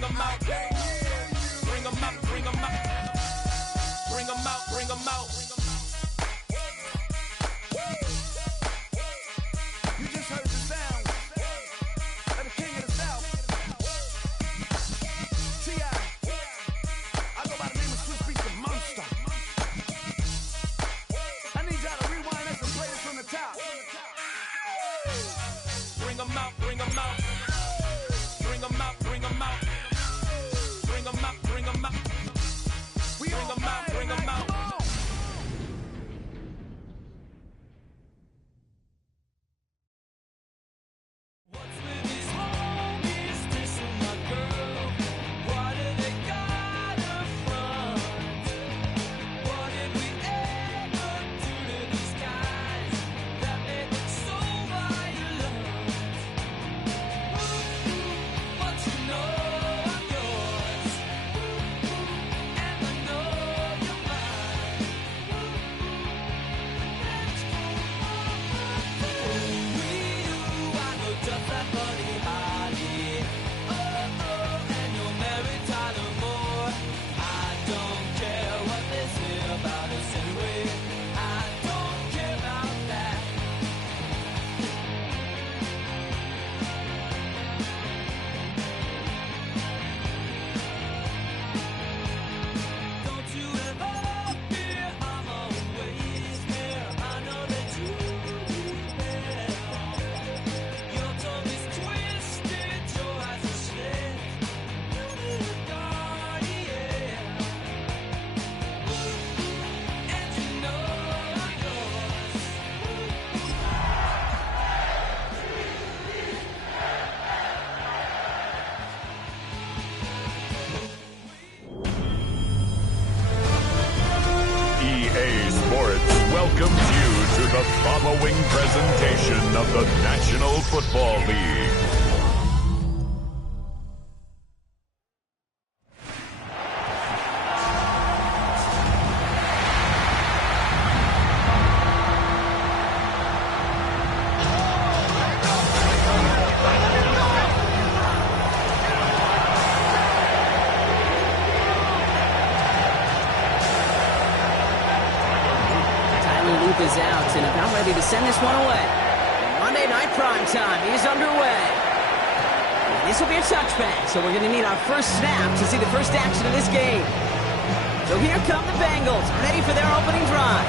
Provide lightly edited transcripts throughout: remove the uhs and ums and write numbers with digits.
bring them out. Bring them out, bring them out. Bring them out, bring them out. You just heard the sound of the king of the south. T.I. I go by the name of Swiss Beats the Monster. I need y'all to rewind this and play this from the top. Bring them out, bring them out. Bring them out, bring them out. Bring them out, bring them out. Bring them out, bring them out. Welcomes you to the following presentation of the National Football League. Is out and about ready to send this one away. Monday night prime time is underway. This will be a touchback, so we're going to need our first snap to see the first action of this game. So here come the Bengals, ready for their opening drive.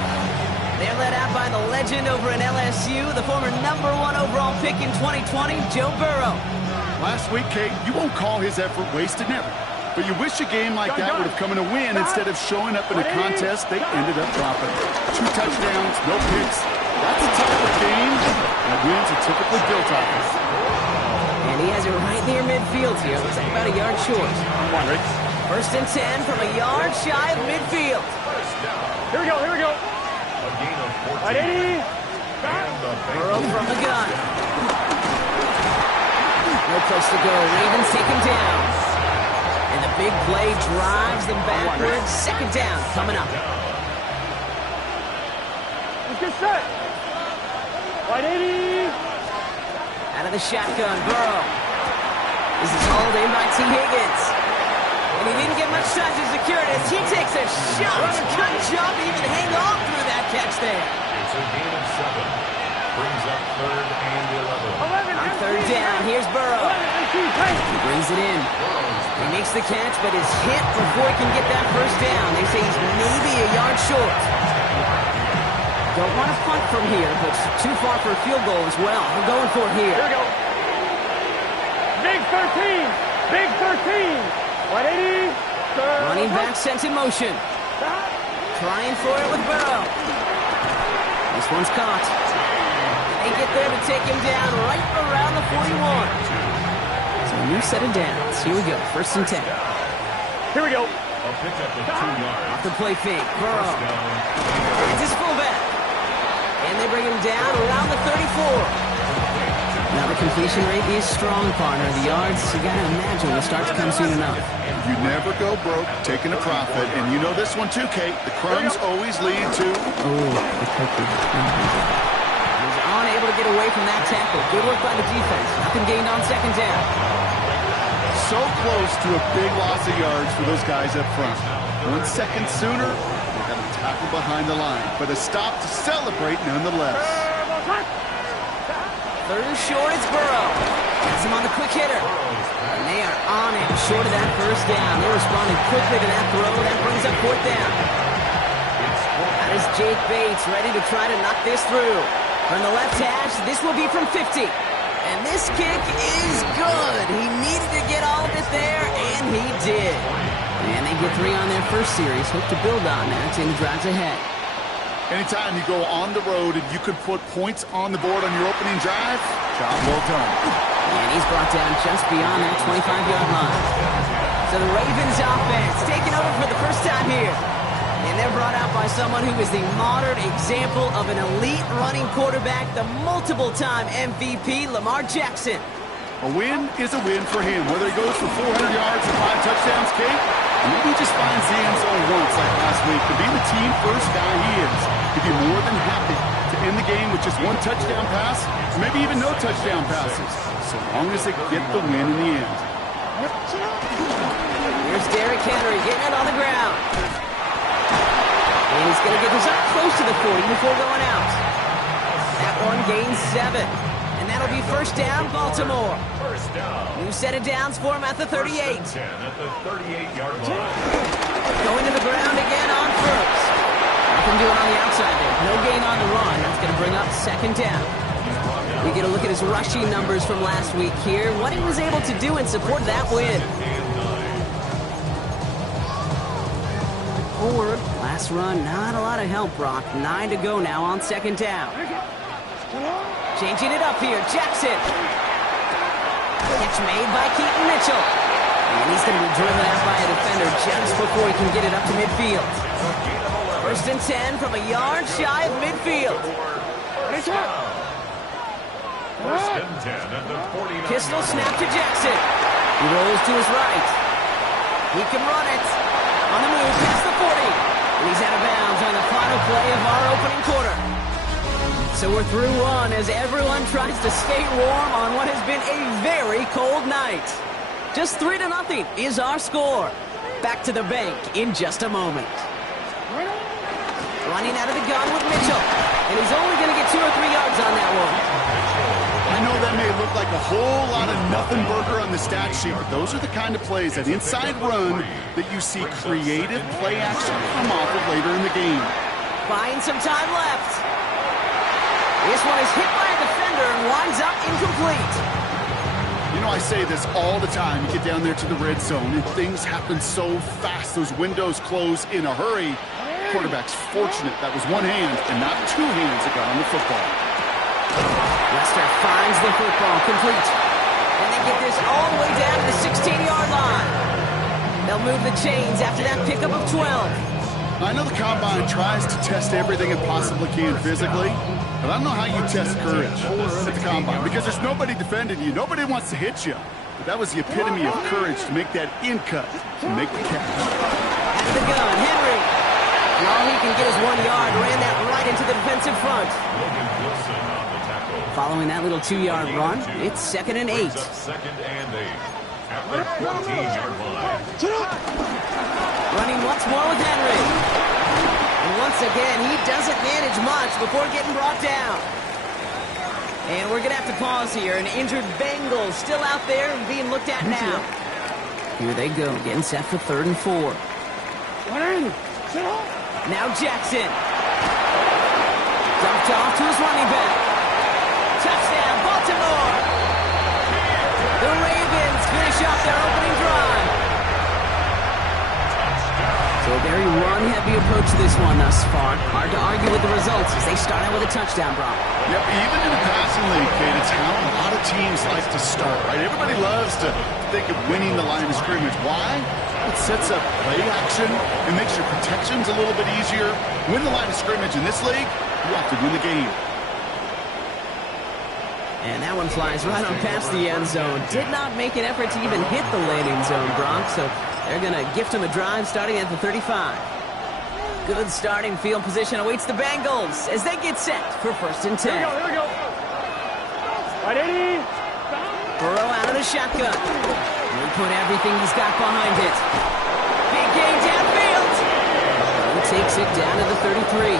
They're led out by the legend over in LSU, the former #1 overall pick in 2020, Joe Burrow. Last week, Kate, you won't call his effort wasted, never. But you wish a game like that would have come in a win instead of showing up in a contest they ended up dropping. 2 touchdowns, no picks. That's the type of game that wins are typically built off of. And he has it right near midfield here. Looks like about a yard short. Come on, Rick. 1st and 10 from a yard shy of midfield. Here we go, here we go. A gain of 14. Eddie. Burrow from the gun. No place to go. Ravens take him down. And the big play drives them backwards. 2nd down coming up. Let's get set. Wide 80. Out of the shotgun, Burrow. This is hauled in by T. Higgins. And he didn't get much time to secure it as he takes a shot. Good job to even hang on through that catch there. It's a gain of 7. Brings up 3rd and 11. On 3rd down, here's Burrow. He brings it in. He makes the catch, but is hit before he can get that 1st down. They say he's maybe a yard short. Don't want to punt from here, but too far for a field goal as well. We're going for it here. Here we go. Big 13. Big 13. 180. Running back sent in motion. Trying for it with Burrow. This one's caught. They get there to take him down right around the 41. A new set of downs. Here we go. 1st and 10. Here we go. A pickup of 2 yards. Off the play fake. Burrow. It's his fullback. And they bring him down around the 34. Now the completion rate is strong, partner. The yards, you got to imagine, will start to come soon enough. You never go broke taking a profit. And you know this one too, Kate. The crumbs always lead to... Unable to get away from that tackle. Good work by the defense. Nothing gained on 2nd down. so close to a big loss of yards for those guys up front. 1 second sooner, they got a tackle behind the line, but a stop to celebrate nonetheless. Third and short, it's Burrow. Has him on the quick hitter. And they are on it, short of that first down. They responded quickly to that throw. That brings up fourth down. That is Jake Bates ready to try to knock this through. From the left hash, this will be from 50. And this kick is good. He needed to get all of it there, and he did. And they get 3 on their first series. Hope to build on that in the drives ahead. Anytime you go on the road and you could put points on the board on your opening drive, job well done. And he's brought down just beyond that 25-yard line. So the Ravens offense taking over for the first time here. And they're brought out by someone who is the modern example of an elite running quarterback, the multiple-time MVP, Lamar Jackson. A win is a win for him, whether he goes for 400 yards or 5 touchdowns, Kate, or maybe he just finds the end zone once like last week. To be the team first guy he is, he'd be more than happy to end the game with just 1 touchdown pass, or maybe even no touchdown passes, so long as they get the win in the end. Here's Derrick Henry getting it on the ground. And he's going to get this up close to the 40 before going out. That one gains 7. And that'll be first down, Baltimore. New set of downs for him at the 38. At the 38-yard line. Going to the ground again on first. Nothing doing on the outside there. No gain on the run. That's going to bring up second down. We get a look at his rushing numbers from last week here. What he was able to do in support of that win. Forward. Last run, not a lot of help, Brock. 9 to go now on second down. Changing it up here, Jackson. Catch made by Keaton Mitchell. And he's going to be driven out by a defender just before he can get it up to midfield. First and 10 from a yard shy of midfield. First and 10 at the 49. Pistol snap to Jackson. He rolls to his right. He can run it. On the move past the 40. And he's out of bounds on the final play of our opening quarter. So we're through one as everyone tries to stay warm on what has been a very cold night. Just 3-0 is our score. Back to the bank in just a moment. Running out of the gun with Mitchell. And he's only going to get 2 or 3 yards on that one. I know that may look like a whole lot of nothing burger on the stat sheet, but those are the kind of plays, that inside run, that you see creative play action come off of later in the game. Buying some time left. This one is hit by a defender and winds up incomplete. You know, I say this all the time. You get down there to the red zone, and things happen so fast. Those windows close in a hurry. Quarterback's fortunate that was one hand and not 2 hands that got on the football. Lester finds the football complete. And they get this all the way down to the 16-yard line. They'll move the chains after that pickup of 12. I know the Combine tries to test everything it possibly can physically, but I don't know how you test courage at the Combine, because there's nobody defending you. Nobody wants to hit you. But that was the epitome of courage to make that in cut and make the catch. At the gun, Henry. And all he can get is 1 yard. Ran that right into the defensive front. Following that little 2-yard run, it's 2nd and 8. Second and 8 at the 14-yard line. Running once more with Henry. And once again, he doesn't manage much before getting brought down. And we're going to have to pause here. An injured Bengals still out there and being looked at now. Here they go, getting set for 3rd and 4. Now Jackson. Dumped off to his running back. Touchdown, Baltimore. The Ravens finish off their opening drive. So a very run-heavy approach to this one thus far. Hard to argue with the results as they start out with a touchdown, Brock. Yep, even in the passing league, Kate, it's how a lot of teams like to start, right? Everybody loves to think of winning the line of scrimmage. Why? It sets up play action. It makes your protections a little bit easier. Win the line of scrimmage in this league, you have to win the game. And that one flies right on past the end zone. Did not make an effort to even hit the landing zone, Brock. So they're going to gift him a drive starting at the 35. Good starting field position awaits the Bengals as they get set for 1st and 10. Here we go. Right, Eddie. Burrow out of the shotgun. He put everything he's got behind it. Big gain downfield. He takes it down to the 33.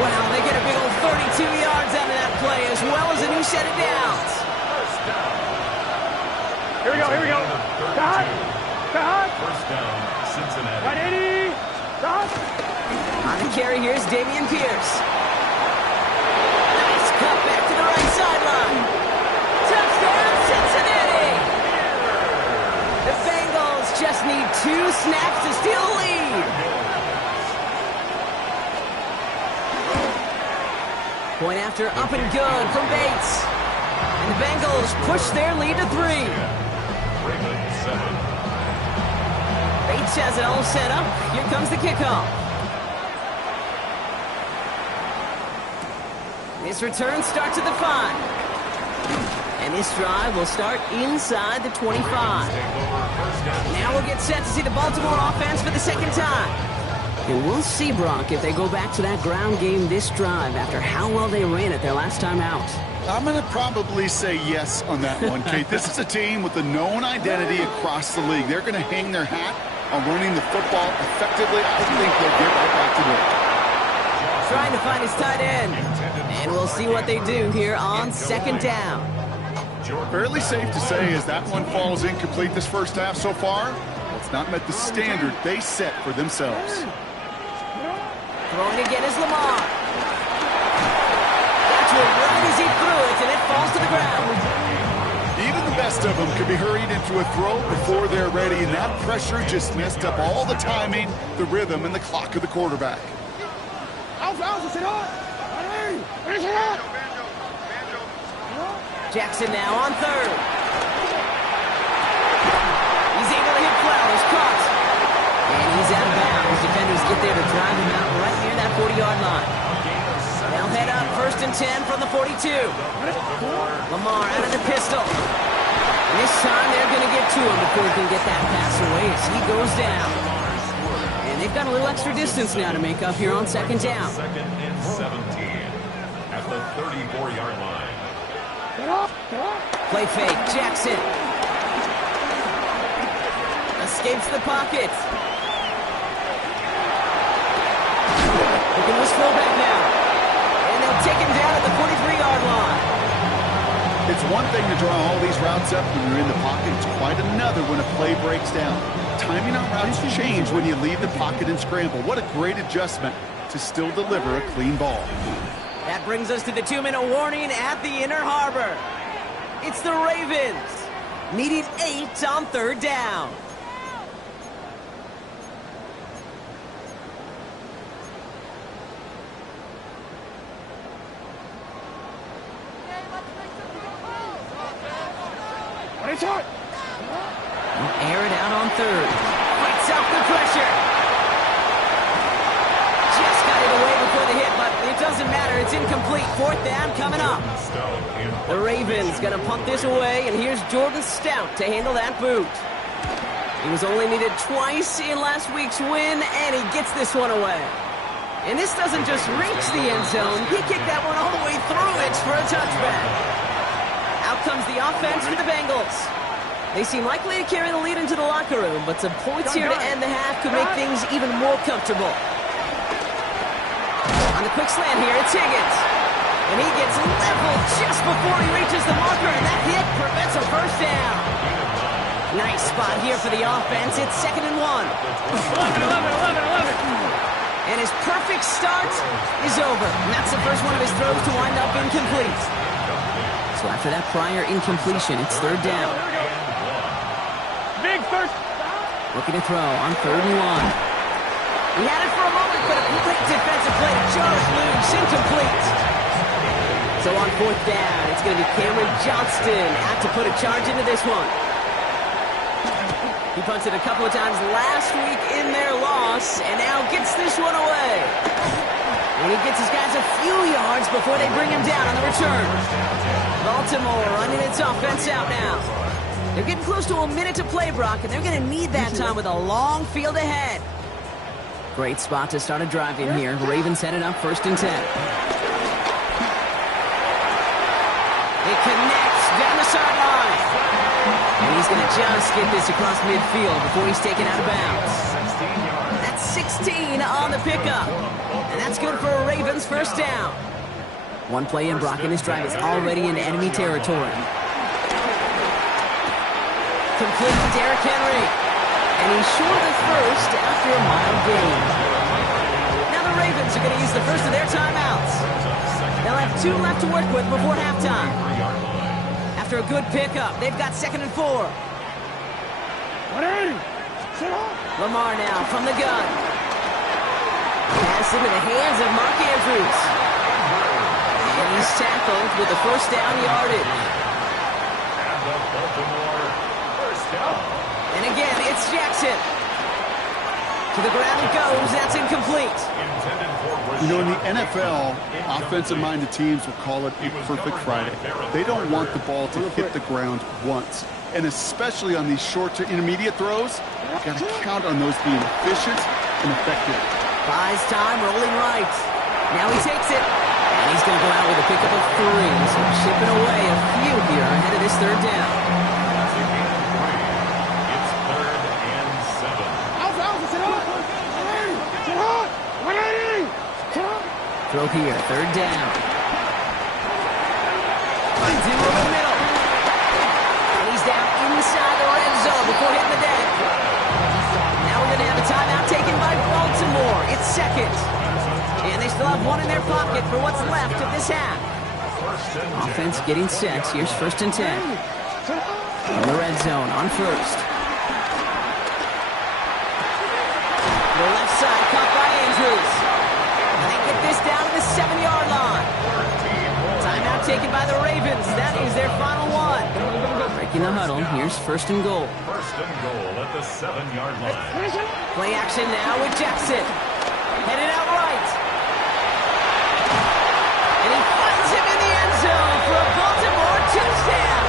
Wow, they get a big old 32 yards out of that play, as well as a new set of downs. Here we go, here we go. Cut. Cut. First down, Cincinnati. 180. Cut. On the carry, here's Dameon Pierce. Nice cut back to the right sideline. Touchdown, Cincinnati! The Bengals just need 2 snaps to steal the lead. Point after up and good from Bates. And the Bengals push their lead to 3. Ravens 7. Bates has it all set up. Here comes the kickoff. This return starts at the 5. And this drive will start inside the 25. Now we'll get set to see the Baltimore offense for the second time. And we'll see, Brock, if they go back to that ground game this drive after how well they ran it their last time out. I'm going to probably say yes on that one, Kate. This is a team with a known identity across the league. They're going to hang their hat on running the football effectively. I think they'll get right back to work. Trying to find his tight end. And we'll see what they do here on second down. Fairly safe to say as that one falls incomplete this first half so far, it's not met the standard they set for themselves. Throwing again is Lamar. That's right as he threw it, and it falls to the ground. Even the best of them could be hurried into a throw before they're ready, and that pressure just messed up all the timing, the rhythm, and the clock of the quarterback. Jackson now on 3rd. He's able to hit Flowers, caught. And he's out of bounds. Defenders get there to drive him out right near that 40-yard line. They'll head up 1st and 10 from the 42. Lamar out of the pistol. And this time they're going to get to him before he can get that pass away as he goes down. And they've got a little extra distance now to make up here on second down. 2nd and 17 at the 34-yard line. Play fake, Jackson. Escapes the pocket. Looking his fullback now. And they'll take him down at the 43-yard line. It's one thing to draw all these routes up when you're in the pocket. It's quite another when a play breaks down. Timing on routes change when you leave the pocket and scramble. What a great adjustment to still deliver a clean ball. That brings us to the 2-minute warning at the Inner Harbor. It's the Ravens, needing 8 on 3rd down. Air it out on 3rd. Fights off the pressure. Just got it away before the hit, but it doesn't matter. It's incomplete. 4th down coming up. The Ravens going to punt this away, and here's Jordan Stout to handle that boot. He was only needed twice in last week's win, and he gets this one away. And this doesn't just reach the end zone. He kicked that one all the way through it for a touchback. Out comes the offense for the Bengals. They seem likely to carry the lead into the locker room, but some points here to end the half could make things even more comfortable. On the quick slant here, it's Higgins. And he gets leveled just before he reaches the marker, and that hit prevents a first down. Nice spot here for the offense. It's 2nd and 1. 11. And his perfect start is over. And that's the first one of his throws to wind up incomplete. So after that prior incompletion, it's 3rd down. Big first. Looking to throw on 3rd and 1. He had it for a moment, but a great defensive play to charge loose, incomplete. So on 4th down, it's going to be Cameron Johnston out to put a charge into this one. He punted a couple of times last week in their loss, and now gets this one away. And he gets his guys a few yards before they bring him down on the return. Baltimore running its offense out now. They're getting close to a minute to play, Brock, and they're going to need that time with a long field ahead. Great spot to start a drive in here. Ravens headed up 1st and 10. It connects down the sideline. And he's going to just get this across midfield before he's taken out of bounds. That's 16 on the pickup. And that's good for a Ravens first down. One play in, Brock, and his drive is already in enemy territory. Complete to Derrick Henry. And he's short of the first after a mild gain. Now the Ravens are going to use the first of their timeouts. They'll have 2 left to work with before halftime. After a good pickup, they've got 2nd and 4. Lamar now from the gun. Pass into the hands of Mark Andrews. And he's tackled with the first down yardage. And the Baltimore first down. And again, it's Jackson. To the ground it goes. That's incomplete. You know, in the NFL, offensive-minded teams will call it a perfect Friday. They don't want the ball to hit the ground once. And especially on these short to intermediate throws, you've got to count on those being efficient and effective. Buys time, rolling right. Now he takes it. And he's going to go out with a pickup of 3. So chipping away a few here ahead of this third down. It's 3rd and 7. Throw here, third down. Finds him over the middle. And he's down inside the red zone before hitting the deck. Now we're going to have a timeout taken by Baltimore. It's 2nd. And they still have 1 in their pocket for what's left of this half. Offense getting set. Here's 1st and 10. In the red zone on 1st. The left side caught by Andrews. And they get this down to the 7-yard line. Timeout taken by the Ravens. That is their final one. Breaking the huddle. Here's 1st and goal. 1st and goal at the 7-yard line. Play action now with Jackson. Headed out right. And he finds him in the end zone for a Baltimore touchdown.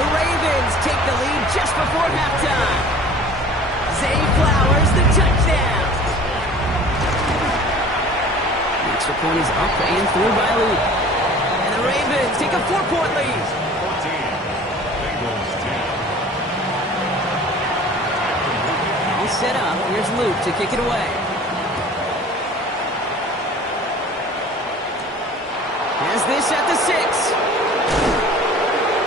The Ravens take the lead just before halftime. Zay Flowers, the touchdown. Extra point is up and through by Luke. And the Ravens take a 4-point lead. 14. Bengals 10. All set up. Here's Luke to kick it away. Has this at the 6.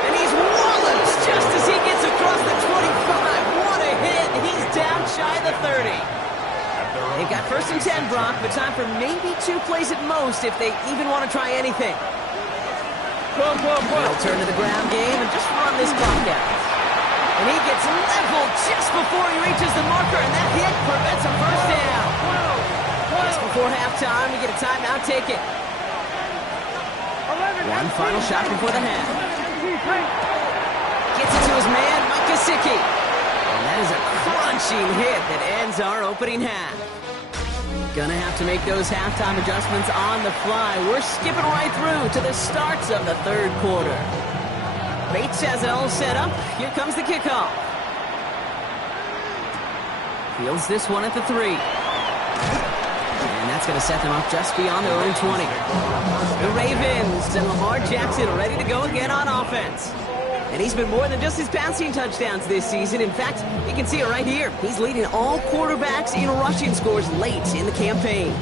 And he's walloped just as he gets across the 25. What a hit. He's down shy of the 30. They've got 1st and 10, Brock, but time for maybe 2 plays at most if they even want to try anything. They'll turn to the ground game and just run this clock out. And he gets leveled just before he reaches the marker, and that hit prevents a first down. Just before halftime, we get a timeout taken. One final shot before the half. Gets it to his man, Mike Gesicki. And that is a crunching hit that ends our opening half. Gonna have to make those halftime adjustments on the fly. We're skipping right through to the starts of the 3rd quarter. Bates has it all set up. Here comes the kickoff. Fields this one at the 3. And that's going to set them up just beyond their own 20. The Ravens and Lamar Jackson ready to go again on offense. And he's been more than just his passing touchdowns this season. In fact, you can see it right here. He's leading all quarterbacks in rushing scores late in the campaign.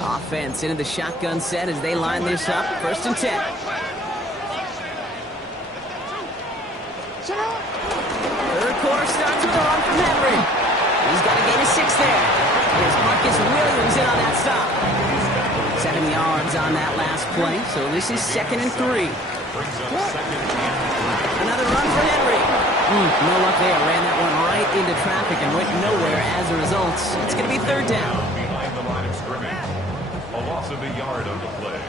Offense into the shotgun set as they line this up. 1st and 10. Third quarter starts with a run from Henry. He's got a gain of 6 there. Here's Marcus Williams in on that stop. 7 yards on that last play, so this is 2nd and 3. Another run for Henry. No luck there. Ran that one right into traffic and went nowhere as a result. It's going to be 3rd down. Behind the line of scrimmage. A loss of a yard on the play.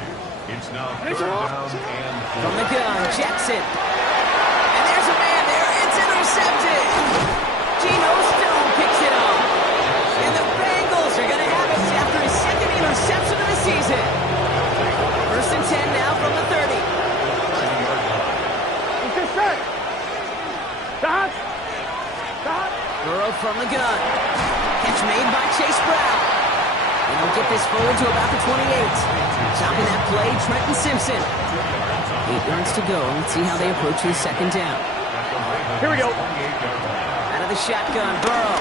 It's now 3rd down and 4. From the gun, Jackson. And there's a man there. It's intercepted. Geno Stone picks it up. And the Bengals are going to have it after his 2nd interception of the season. 1st and 10 now from the 30. Burrow from the gun. Catch made by Chase Brown. And They'll get this forward to about the 28. Stopping that play, Trenton Simpson. 8 yards to go. Let's see how they approach this second down. Here we go. Out of the shotgun, Burrow.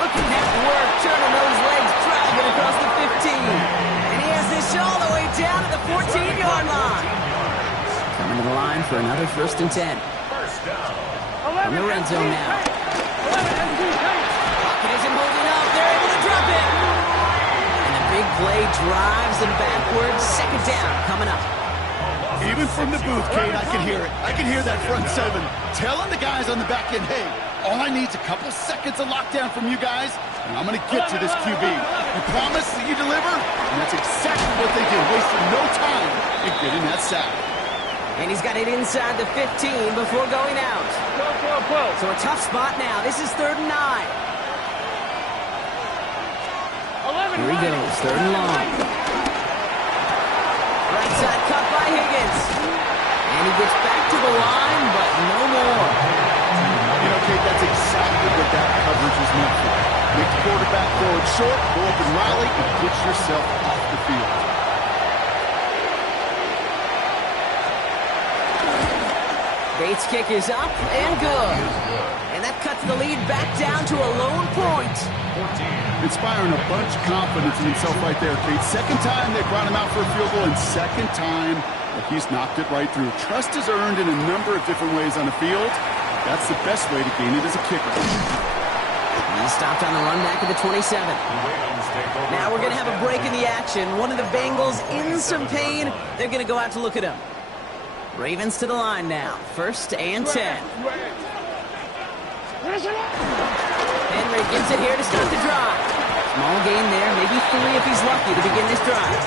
Looking at work, turning those legs, driving across the 15. And he has this all the way down to the 14-yard line. Coming to the line for another 1st and 10. From the red zone now. Pocket isn't moving up. They're able to drop it. And the big play drives them backwards. Second down coming up. Even from the booth, Kate, I can hear it. I can hear that front 7 telling the guys on the back end, hey, all I need is a couple seconds of lockdown from you guys, and I'm going to get to this QB. You promise that you deliver? And that's exactly what they did, wasting no time in getting that sack. And he's got it inside the 15 before going out. So a tough spot now. This is 3rd and 9. Here he goes, 3rd and long. Right side cut by Higgins. And he gets back to the line, but no more. You know, Kate, that's exactly what that coverage is meant for. Make the quarterback throw it short, go up and rally, and get yourself off the field. Bates' kick is up and good. And that cuts the lead back down to a lone point. Inspiring a bunch of confidence in himself right there, Kate. Second time they brought him out for a field goal, and second time he's knocked it right through. Trust is earned in a number of different ways on the field. That's the best way to gain it as a kicker. He stopped on the run back at the 27. Now we're going to have a break in the action. One of the Bengals in some pain. They're going to go out to look at him. Ravens to the line now. 1st and 10. Henry gives it here to start the drive. Small gain there, maybe 3 if he's lucky to begin this drive.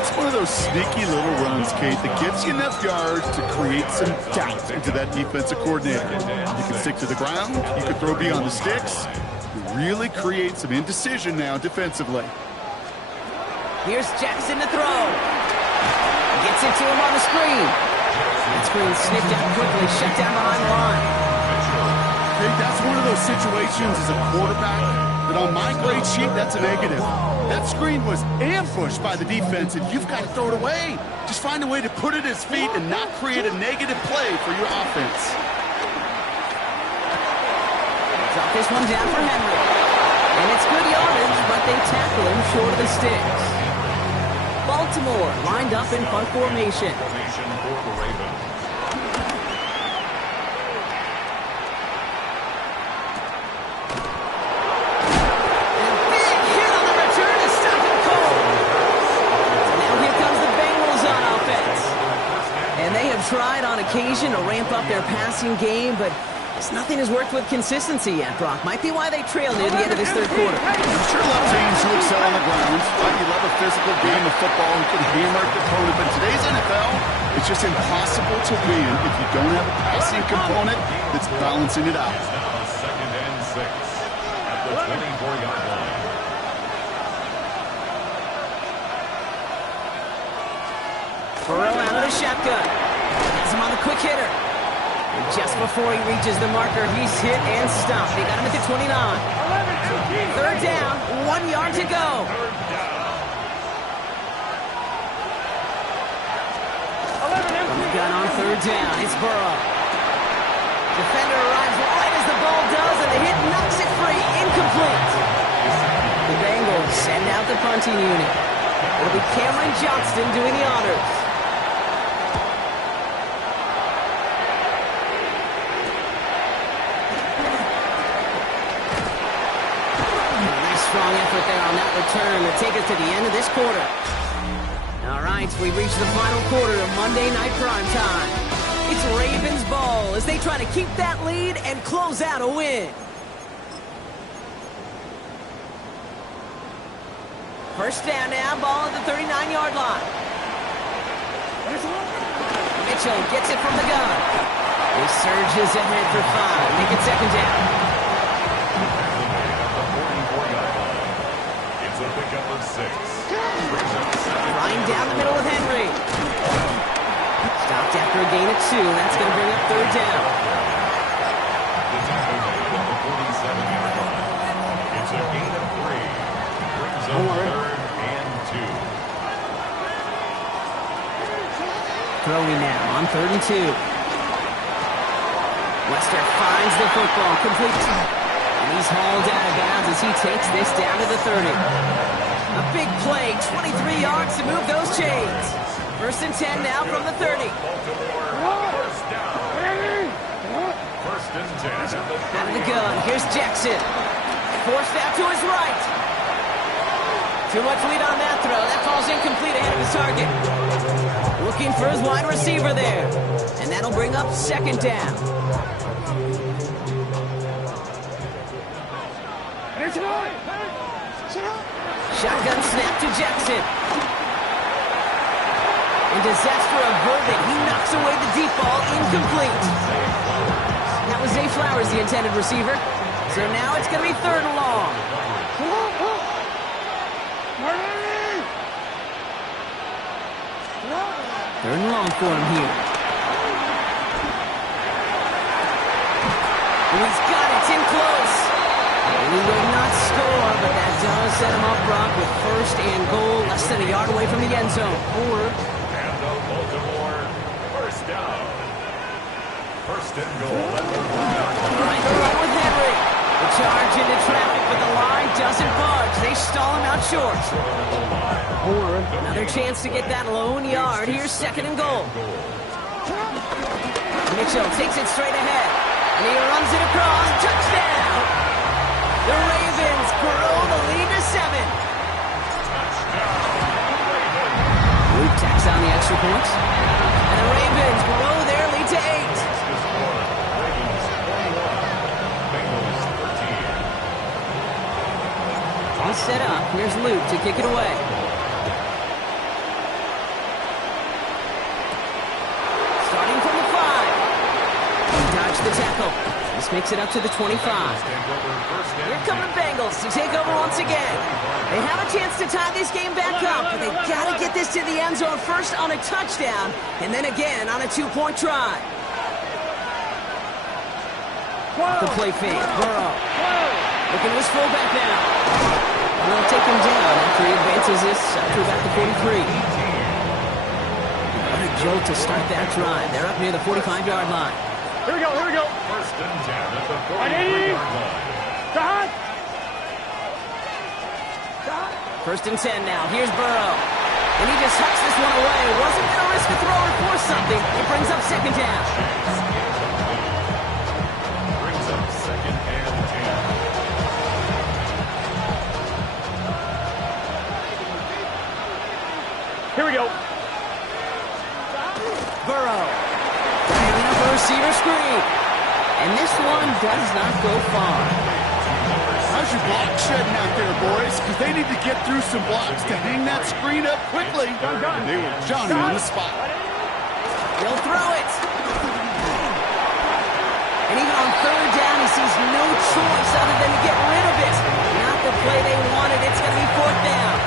It's one of those sneaky little runs, Kate, that gives you enough yards to create some doubt into that defensive coordinator. You can stick to the ground, you can throw beyond the sticks. You really create some indecision now defensively. Here's Jackson to throw. Gets it to him on the screen. That screen snipped out quickly, shut down behind the line. Hey, that's one of those situations as a quarterback that on my grade sheet, that's a negative. That screen was ambushed by the defense, and you've got to throw it away. Just find a way to put it at his feet and not create a negative play for your offense. Drop this one down for Henry. And it's good yardage, but they tackle him short of the sticks. Baltimore lined up in punt formation. Tried on occasion to ramp up their passing game, but nothing has worked with consistency yet, Brock. Might be why they trail near the end of this 3rd quarter. You sure love teams who excel on the ground. You love a physical game of football and can hammer the opponent, but in today's NFL, it's just impossible to win if you don't have a passing component that's balancing it out. Now 2nd and 6 at the 24-yard line. Burrow out of the shotgun. Has him on the quick hitter. And just before he reaches the marker, he's hit and stopped. They got him at the 29. 3rd down, 1 yard to go. From the gun on 3rd down, it's Burrow. Defender arrives right as the ball does, and the hit knocks it free. Incomplete. The Bengals send out the punting unit. It'll be Cameron Johnston doing the honors. Strong effort there on that return to take us to the end of this quarter. All right, we reach the final quarter of Monday Night Primetime. It's Ravens ball as they try to keep that lead and close out a win. First down now, ball at the 39-yard line. Mitchell gets it from the gun. He surges ahead for 5. Make it 2nd down. Flying down the middle with Henry. Stopped after a gain of 2. That's going to bring up 3rd down. The tackle made at the 47-yard line. It's a gain of 3. a 3rd and 2. Throwing now on 3rd and 2. Wester finds the football, complete. And he's hauled out of bounds as he takes this down to the 30. A big play, 23 yards to move those chains. 1st and 10 now from the 30. First down. 1st and 10 at the 30. Out of the gun, here's Jackson. Forced out to his right. Too much lead on that throw. That falls incomplete ahead of his target. Looking for his wide receiver there. And that'll bring up 2nd down. Shotgun snap to Jackson. And disaster averted. He knocks away the deep ball, incomplete. That was Zay Flowers, the intended receiver. So now it's going to be 3rd and long. 3rd and long for him here. And he's got it. It's in close. And he will not score, but that does set him up, Brock, with 1st and goal, less than a yard away from the end zone. And the Baltimore 1st down. 1st and goal at the 1-yard line. Right through with Henry. The charge into traffic, but the line doesn't budge. They stall him out short. Another chance to get that lone yard. Here's 2nd and goal. Mitchell takes it straight ahead. And he runs it across. Touchdown! The Ravens grow the lead to 7. Luke tacks on the extra point. And the Ravens grow their lead to 8. Ravens 21. Bengals 13. All set up. Here's Luke to kick it away. Starting from the 5. He dodged the tackle. This makes it up to the 25. Here come the Bengals to take over once again. They have a chance to tie this game back up, but they got to get this to the end zone first on a touchdown, and then again on a 2-point try. The play fake. Burrow. Looking at his fullback now. They'll take him down after he advances this up to about the 43. What a jolt to start that drive. They're up near the 45-yard line. Here we go, here we go. 1st and 10 at the 45-yard line. Stop. 1st and 10 now. Here's Burrow. And he just hucks this one away. Wasn't going to risk a throw or force something. It brings up 2nd down. Brings up 2nd and 10. Here we go. Burrow. Dialing up a receiver screen. And this one does not go far. How's your block shedding out there, boys? Because they need to get through some blocks to hang that screen up quickly. They were Johnny on the spot. He'll throw it. And even on 3rd down, he sees no choice other than to get rid of it. Not the play they wanted. It's going to be 4th down.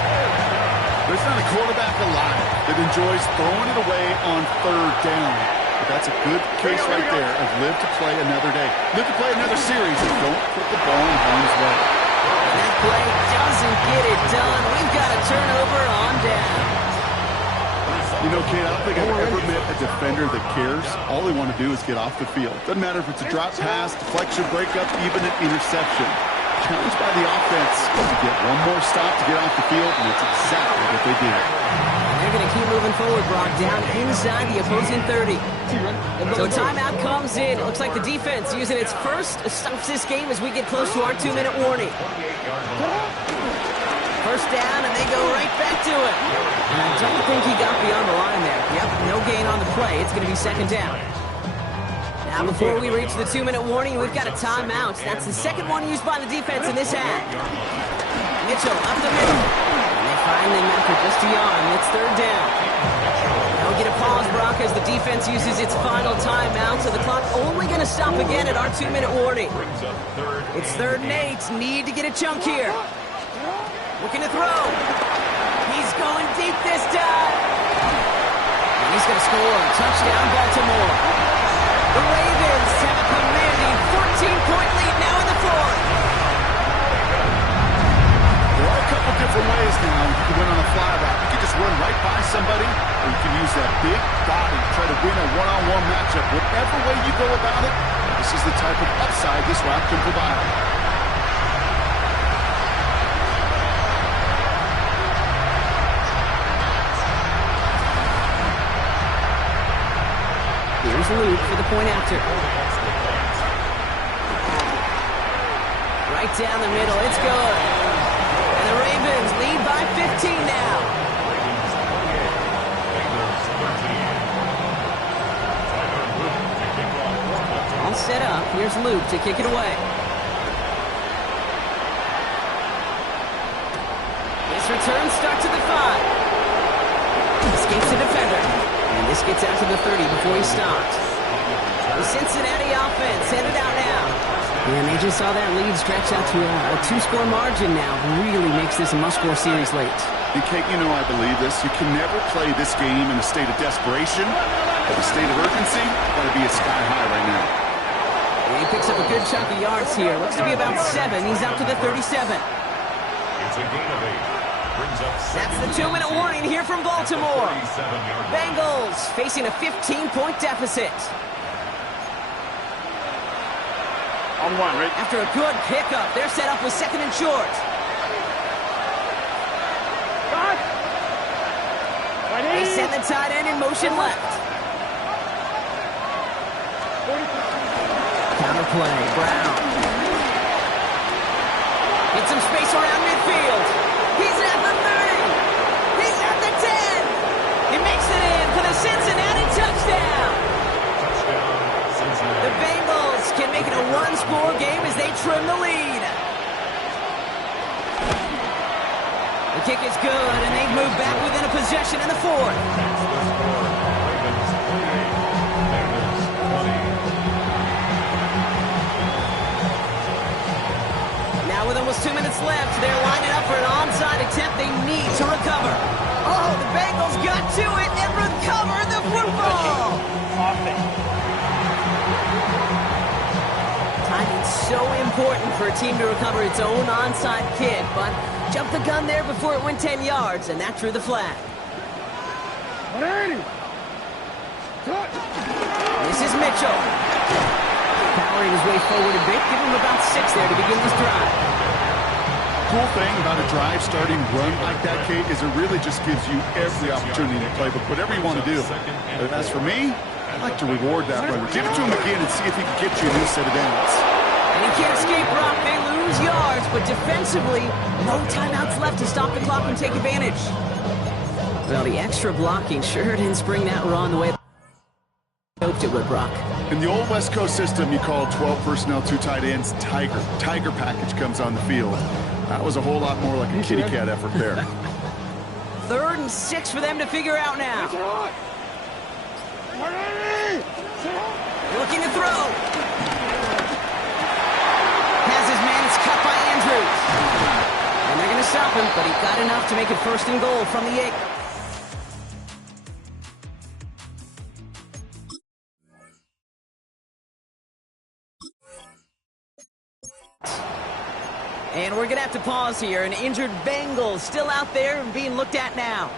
There's not a quarterback alive that enjoys throwing it away on 3rd down. But that's a good case right there of live to play another day. Live to play another series and don't put the ball in harm's way. And that play doesn't get it done. We've got a turnover on down. You know, Kate, I don't think I've ever met a defender that cares. All they want to do is get off the field. Doesn't matter if it's a drop pass, deflection, breakup, even an interception. Challenged by the offense to get one more stop to get off the field, and it's exactly what they did. They're going to keep moving forward, Brock, down inside the opposing 30. So timeout comes in. It looks like the defense using its first stops this game as we get close to our 2-minute warning. 1st down, and they go right back to it. And I don't think he got beyond the line there. Yep, no gain on the play. It's going to be 2nd down. Now, before we reach the 2-minute warning, we've got a timeout. That's the 2nd one used by the defense in this half. Mitchell up the middle. And they finally met for just a yard. It's 3rd down. Now we get a pause, Brock, as the defense uses its final timeout. So the clock only going to stop again at our 2-minute warning. It's 3rd and 8. Need to get a chunk here. Looking to throw. He's going deep this time. And he's going to score. Touchdown, Baltimore. The Ravens have a commanding 14-point lead now in the 4th. There are a couple different ways fly route. You can just run right by somebody, or you can use that big body to try to win a one-on-one matchup. Whatever way you go about it, this is the type of upside this route can provide. Here's Luke for the point after. Right down the middle, it's good. And the Ravens lead by 15 now. All set up, here's Luke to kick it away. This return starts at the 5. Escapes the defender. And this gets out to the 30 before he stops. The Cincinnati offense headed out now. And they just saw that lead stretch out to a 2-score margin now. Really makes this a must-score series late. And Kate, you know I believe this. You can never play this game in a state of desperation. But the state of urgency got to be at sky high right now. And he picks up a good chunk of yards here. Looks to be about 7. He's out to the 37. It's a gain of 8. Brings up That's the 2-minute warning here from Baltimore. Bengals facing a 15-point deficit. On one, right? After a good pickup, they're set up with 2nd and short. Stop! They send the tight end in motion left. Counterplay, Brown. Get some space around midfield. He's at the 30. He's at the 10. He makes it in for the Cincinnati touchdown. The Bengals can make it a 1-score game as they trim the lead. The kick is good, and they've moved back within a possession in the 4th. Now with almost 2 minutes left, they're lining up for an onside attempt they need to recover. Oh, the Bengals got to it and recovered the football. Timing's so important for a team to recover its own onside kick, but jumped the gun there before it went 10 yards, and that drew the flag. 180. This is Mitchell. Powering his way forward a bit, give him about 6 there to begin this drive. Cool thing about a drive starting run like that, Kate, is it really just gives you every opportunity to play, but whatever you want to do. But as for me, I'd like to reward that runner. Give it to him again and see if he can get you a new set of downs. And he can't escape, Brock. They lose yards, but defensively, no timeouts left to stop the clock and take advantage. Well, the extra blocking sure didn't spring that run the way they hoped it would, Brock. In the old West Coast system, you call 12 personnel, 2 tight ends, Tiger. Tiger package comes on the field. That was a whole lot more like a kitty cat effort there. 3rd and 6 for them to figure out now. Looking to throw. Has his man, it's cut by Andrews. And they're going to stop him, but he got enough to make it 1st and goal from the 8. And we're going to have to pause here. An injured Bengals still out there and being looked at now.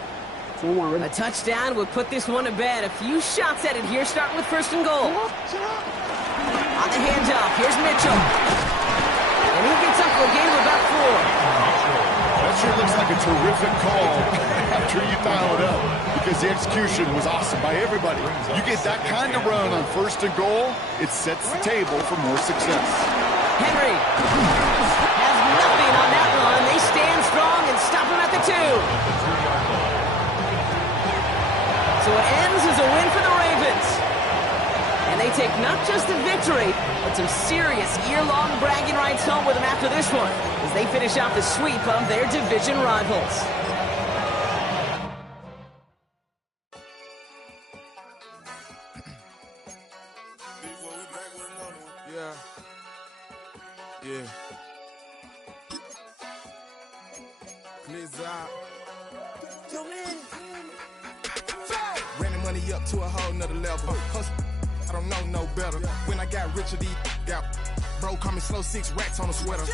A touchdown would put this one to bed. A few shots at it here, starting with 1st and goal. On the handoff, here's Mitchell. And he gets up for a gain of about 4. That sure looks like a terrific call after you dial it up, because the execution was awesome by everybody. You get that kind of run on 1st and goal, it sets the table for more success. Henry has nothing on that run. They stand strong and stop him at the 2. So it ends as a win for the Ravens. And they take not just the victory, but some serious year-long bragging rights home with them after this one, as they finish out the sweep of their division rivals. Yeah. Ran the money up to a whole nother level. I don't know no better. When I got rich of these, got bro, call me slow 6 racks on a sweater.